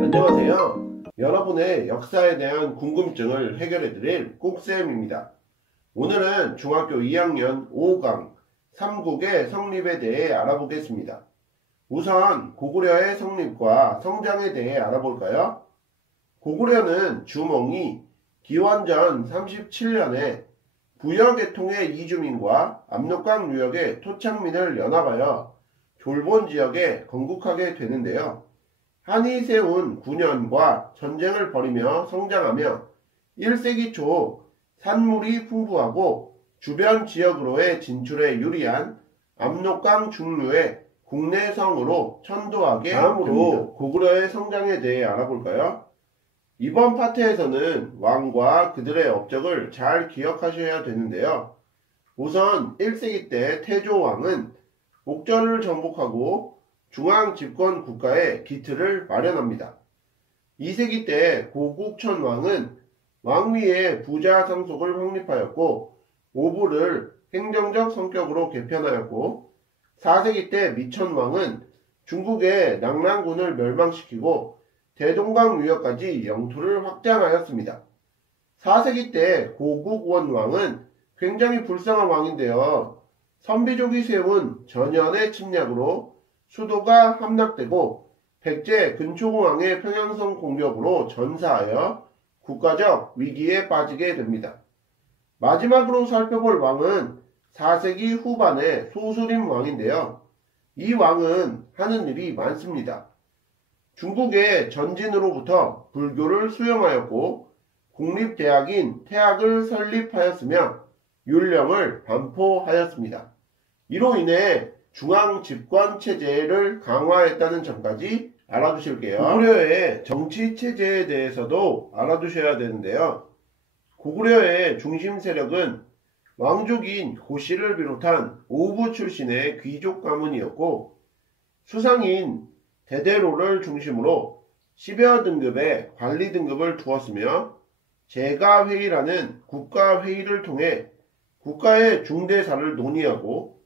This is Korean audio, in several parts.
안녕하세요. 여러분의 역사에 대한 궁금증을 해결해드릴 꽁쌤입니다. 오늘은 중학교 2학년 5강 삼국의 성립에 대해 알아보겠습니다. 우선 고구려의 성립과 성장에 대해 알아볼까요? 고구려는 주몽이 기원전 37년에 부여계통의 이주민과 압록강 유역의 토착민을 연합하여 졸본 지역에 건국하게 되는데요. 한이 세운 9년과 전쟁을 벌이며 성장하며 1세기 초 산물이 풍부하고 주변 지역으로의 진출에 유리한 압록강 중류의 국내성으로 천도하게 됩니다. 다음으로 고구려의 성장에 대해 알아볼까요? 이번 파트에서는 왕과 그들의 업적을 잘 기억하셔야 되는데요. 우선 1세기 때 태조왕은 옥저를 정복하고 중앙집권 국가의 기틀을 마련합니다. 2세기 때 고국천왕은 왕위의 부자 상속을 확립하였고 오부를 행정적 성격으로 개편하였고 4세기 때 미천왕은 중국의 낙랑군을 멸망시키고 대동강 유역까지 영토를 확장하였습니다. 4세기 때 고국원왕은 굉장히 불쌍한 왕인데요. 선비족이 세운 전현의 침략으로 수도가 함락되고 백제 근초공왕의 평양성 공격으로 전사하여 국가적 위기에 빠지게 됩니다. 마지막으로 살펴볼 왕은 4세기 후반의 소수림 왕인데요. 이 왕은 하는 일이 많습니다. 중국의 전진으로부터 불교를 수용하였고 국립대학인 태학을 설립하였으며 율령을 반포하였습니다. 이로 인해 중앙집권체제를 강화했다는 점까지 알아두실게요. 고구려의 정치체제에 대해서도 알아두셔야 되는데요. 고구려의 중심 세력은 왕족인 고씨를 비롯한 오부 출신의 귀족 가문이었고 수상인 대대로를 중심으로 10여 등급의 관리 등급을 두었으며 제가회의라는 국가회의를 통해 국가의 중대사를 논의하고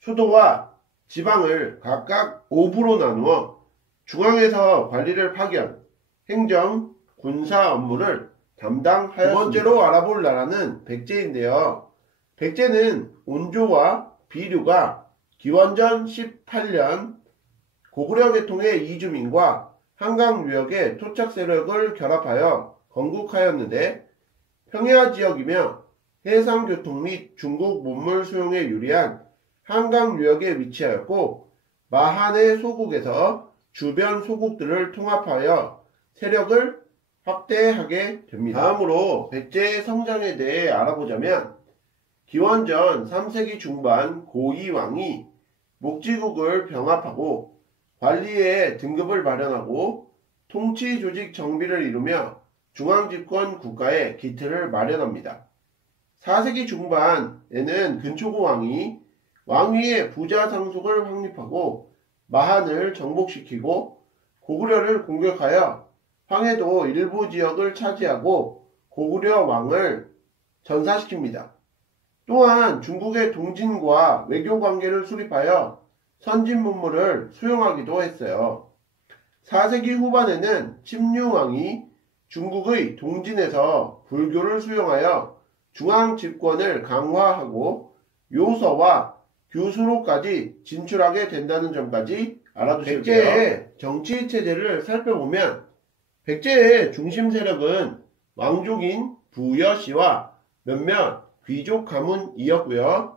수도와 지방을 각각 5부로 나누어 중앙에서 관리를 파견, 행정, 군사 업무를 담당하였습니다. 두 번째로 알아볼 나라는 백제인데요. 백제는 온조와 비류가 기원전 18년 고구려 계통의 이주민과 한강 유역의 토착 세력을 결합하여 건국하였는데 평야 지역이며 해상교통 및 중국 문물 수용에 유리한 한강 유역에 위치하였고 마한의 소국에서 주변 소국들을 통합하여 세력을 확대하게 됩니다. 다음으로 백제의 성장에 대해 알아보자면 기원전 3세기 중반 고이왕이 목지국을 병합하고 관리의 등급을 마련하고 통치 조직 정비를 이루며 중앙집권 국가의 기틀을 마련합니다. 4세기 중반에는 근초고왕이 왕위의 부자 상속을 확립하고 마한을 정복시키고 고구려를 공격하여 황해도 일부 지역을 차지하고 고구려 왕을 전사시킵니다. 또한 중국의 동진과 외교 관계를 수립하여 선진 문물을 수용하기도 했어요. 4세기 후반에는 침류왕이 중국의 동진에서 불교를 수용하여 중앙 집권을 강화하고 요서와 규수로까지 진출하게 된다는 점까지 알아두실게요. 백제의 정치체제를 살펴보면 백제의 중심 세력은 왕족인 부여씨와 몇몇 귀족 가문이었고요.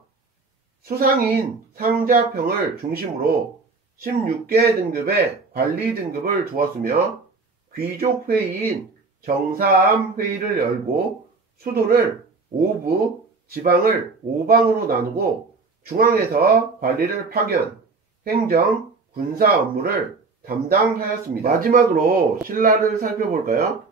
수상인 상자평을 중심으로 16개 등급의 관리 등급을 두었으며 귀족회의인 정사암회의를 열고 수도를 5부, 지방을 5방으로 나누고 중앙에서 관리를 파견, 행정, 군사 업무를 담당하였습니다. 마지막으로 신라를 살펴볼까요?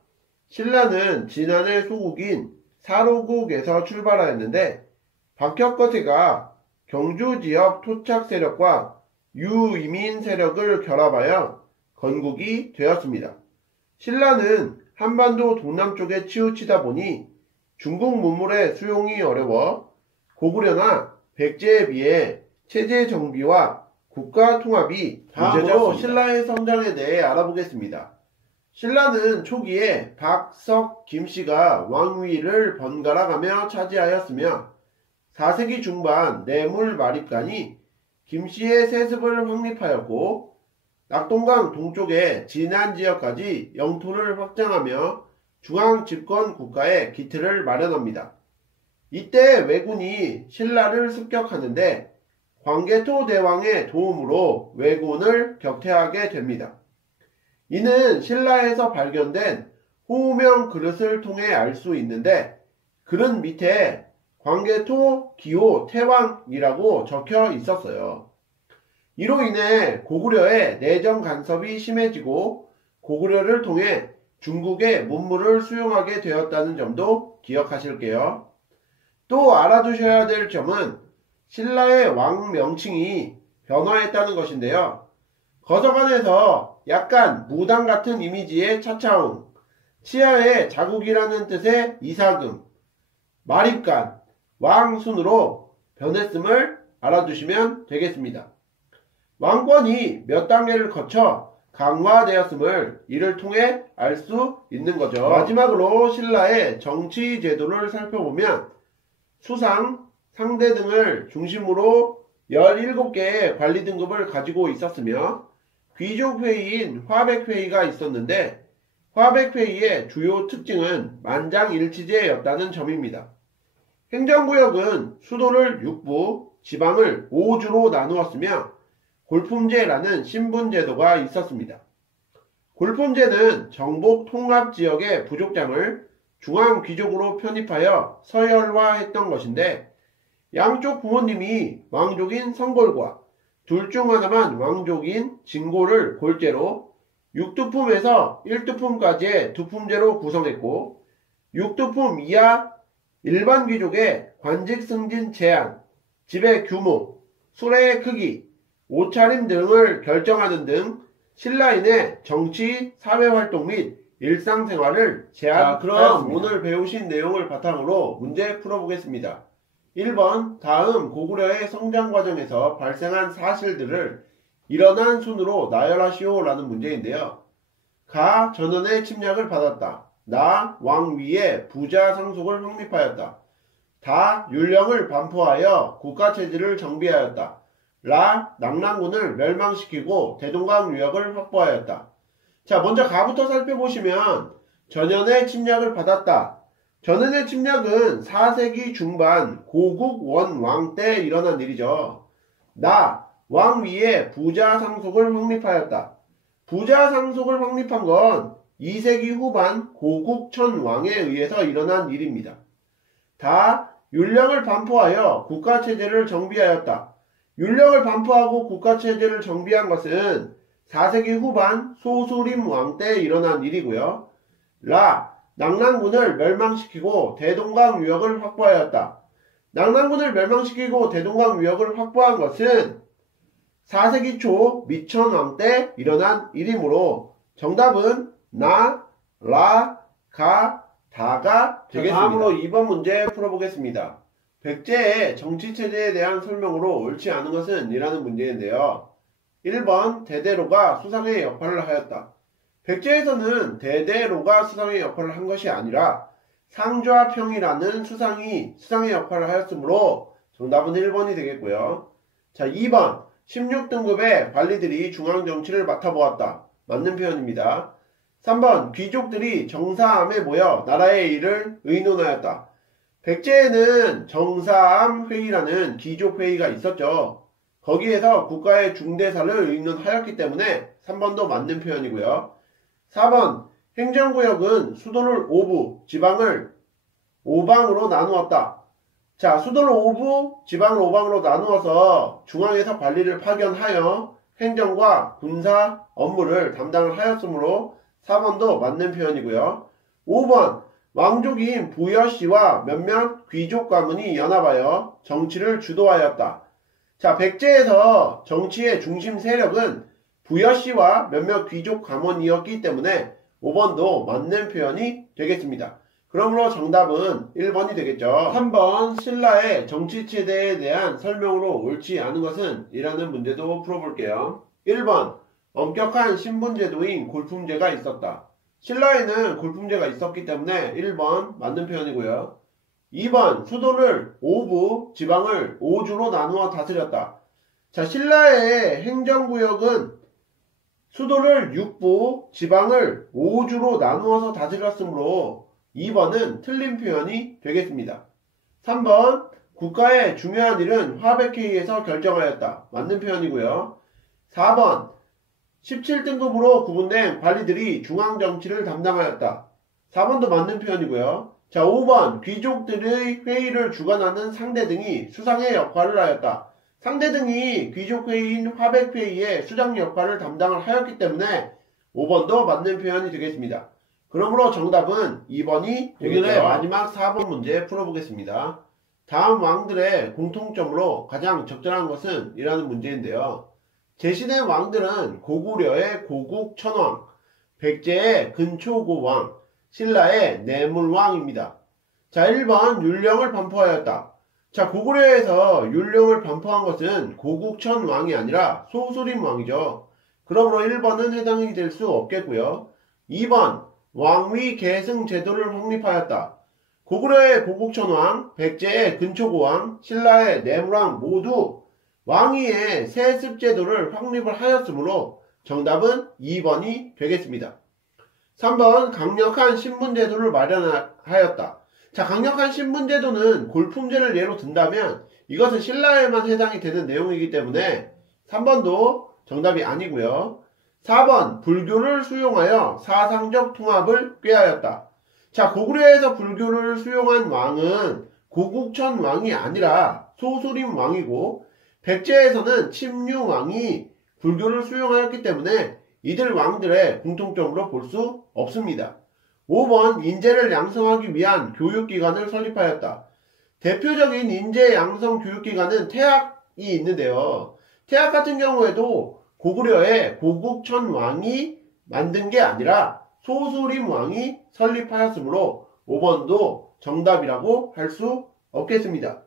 신라는 진안의 소국인 사로국에서 출발하였는데 박혁거제가 경주지역 토착 세력과 유이민 세력을 결합하여 건국이 되었습니다. 신라는 한반도 동남쪽에 치우치다 보니 중국 문물의 수용이 어려워 고구려나 백제에 비해 체제 정비와 국가 통합이 다음으로 신라의 성장에 대해 알아보겠습니다. 신라는 초기에 박, 석, 김씨가 왕위를 번갈아가며 차지하였으며 4세기 중반 뇌물 마립간이 김씨의 세습을 확립하였고 낙동강 동쪽의 진안 지역까지 영토를 확장하며 중앙 집권 국가의 기틀을 마련합니다. 이때 왜군이 신라를 습격하는데 광개토 대왕의 도움으로 왜군을 격퇴하게 됩니다. 이는 신라에서 발견된 호우명 그릇을 통해 알 수 있는데 그릇 밑에 광개토 기호 태왕이라고 적혀 있었어요. 이로 인해 고구려의 내정 간섭이 심해지고 고구려를 통해 중국의 문물을 수용하게 되었다는 점도 기억하실게요. 또 알아두셔야 될 점은 신라의 왕 명칭이 변화했다는 것인데요. 거서관에서 약간 무당 같은 이미지의 차차웅, 치아의 자국이라는 뜻의 이사금, 마립간, 왕순으로 변했음을 알아두시면 되겠습니다. 왕권이 몇 단계를 거쳐 강화되었음을 이를 통해 알 수 있는 거죠. 마지막으로 신라의 정치 제도를 살펴보면 수상, 상대 등을 중심으로 17개의 관리 등급을 가지고 있었으며 귀족회의인 화백회의가 있었는데 화백회의의 주요 특징은 만장일치제였다는 점입니다. 행정구역은 수도를 6부, 지방을 5주로 나누었으며 골품제라는 신분제도가 있었습니다. 골품제는 정복 통합지역의 부족장을 중앙귀족으로 편입하여 서열화했던 것인데 양쪽 부모님이 왕족인 성골과 둘 중 하나만 왕족인 진골을 골제로 6두품에서 1두품까지의 두품제로 구성했고 6두품 이하 일반 귀족의 관직 승진 제한, 집의 규모, 수레의 크기, 옷차림 등을 결정하는 등 신라인의 정치, 사회활동 및 일상생활을 제한하였습니다. 그럼 오늘 배우신 내용을 바탕으로 문제 풀어보겠습니다. 1번 다음 고구려의 성장 과정에서 발생한 사실들을 일어난 순으로 나열하시오 라는 문제인데요. 가 전원의 침략을 받았다. 나 왕위의 부자 상속을 확립하였다. 다 율령을 반포하여 국가체제를 정비하였다. 라 낙랑군을 멸망시키고 대동강 유역을 확보하였다. 자, 먼저 가부터 살펴보시면 전현의 침략을 받았다. 전현의 침략은 4세기 중반 고국 원왕 때 일어난 일이죠. 나 왕위의 부자 상속을 확립하였다. 부자 상속을 확립한 건 2세기 후반 고국 천왕에 의해서 일어난 일입니다. 다 율령을 반포하여 국가체제를 정비하였다. 율령을 반포하고 국가체제를 정비한 것은 4세기 후반 소수림 왕 때 일어난 일이고요. 라, 낙랑군을 멸망시키고 대동강 유역을 확보하였다. 낙랑군을 멸망시키고 대동강 유역을 확보한 것은 4세기 초 미천왕 때 일어난 일이므로 정답은 나, 라, 가, 다가 되겠습니다. 다음으로 2번 문제 풀어보겠습니다. 백제의 정치체제에 대한 설명으로 옳지 않은 것은 이라는 문제인데요. 1번 대대로가 수상의 역할을 하였다. 백제에서는 대대로가 수상의 역할을 한 것이 아니라 상좌평이라는 수상의 역할을 하였으므로 정답은 1번이 되겠고요. 자, 2번 16등급의 관리들이 중앙정치를 맡아보았다. 맞는 표현입니다. 3번 귀족들이 정사암에 모여 나라의 일을 의논하였다. 백제에는 정사암회의라는 귀족회의가 있었죠. 거기에서 국가의 중대사를 의논하였기 때문에 3번도 맞는 표현이고요. 4번 행정구역은 수도를 5부, 지방을 5방으로 나누었다. 자, 수도를 5부, 지방을 5방으로 나누어서 중앙에서 관리를 파견하여 행정과 군사 업무를 담당을 하였으므로 4번도 맞는 표현이고요. 5번 왕족인 부여씨와 몇몇 귀족 가문이 연합하여 정치를 주도하였다. 자, 백제에서 정치의 중심 세력은 부여씨와 몇몇 귀족 가문이었기 때문에 5번도 맞는 표현이 되겠습니다. 그러므로 정답은 1번이 되겠죠. 3번 신라의 정치체제에 대한 설명으로 옳지 않은 것은? 이라는 문제도 풀어볼게요. 1번 엄격한 신분제도인 골품제가 있었다. 신라에는 골품제가 있었기 때문에 1번 맞는 표현이고요. 2번 수도를 5부, 지방을 5주로 나누어 다스렸다. 자, 신라의 행정구역은 수도를 6부, 지방을 5주로 나누어서 다스렸으므로 2번은 틀린 표현이 되겠습니다. 3번 국가의 중요한 일은 화백회의에서 결정하였다. 맞는 표현이고요. 4번 17등급으로 구분된 관리들이 중앙정치를 담당하였다. 4번도 맞는 표현이고요. 자, 5번 귀족들의 회의를 주관하는 상대등이 수상의 역할을 하였다. 상대등이 귀족회의인 화백회의의 수장 역할을 담당을 하였기 때문에 5번도 맞는 표현이 되겠습니다. 그러므로 정답은 2번이 되겠죠. 오늘의 마지막 4번 문제 풀어보겠습니다. 다음 왕들의 공통점으로 가장 적절한 것은? 이라는 문제인데요. 제시된 왕들은 고구려의 고국천왕, 백제의 근초고왕, 신라의 내물왕입니다. 자, 1번 율령을 반포하였다. 자, 고구려에서 율령을 반포한 것은 고국천왕이 아니라 소수림왕이죠. 그러므로 1번은 해당이 될 수 없겠고요. 2번 왕위 계승 제도를 확립하였다. 고구려의 고국천왕, 백제의 근초고왕, 신라의 내물왕 모두 왕위의 세습 제도를 확립을 하였으므로 정답은 2번이 되겠습니다. 3번 강력한 신분제도를 마련하였다. 자, 강력한 신분제도는 골품제를 예로 든다면 이것은 신라에만 해당이 되는 내용이기 때문에 3번도 정답이 아니고요. 4번 불교를 수용하여 사상적 통합을 꾀하였다. 자, 고구려에서 불교를 수용한 왕은 고국천 왕이 아니라 소수림 왕이고, 백제에서는 침류 왕이 불교를 수용하였기 때문에 이들 왕들의 공통점으로 볼 수 없습니다. 5번 인재를 양성하기 위한 교육기관을 설립하였다. 대표적인 인재 양성 교육기관은 태학이 있는데요. 태학 같은 경우에도 고구려의 고국천 왕이 만든 게 아니라 소수림 왕이 설립하였으므로 5번도 정답이라고 할 수 없겠습니다.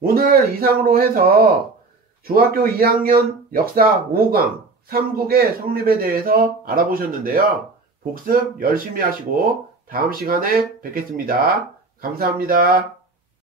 오늘 이상으로 해서 중학교 2학년 역사 5강 삼국의 성립에 대해서 알아보셨는데요. 복습 열심히 하시고 다음 시간에 뵙겠습니다. 감사합니다.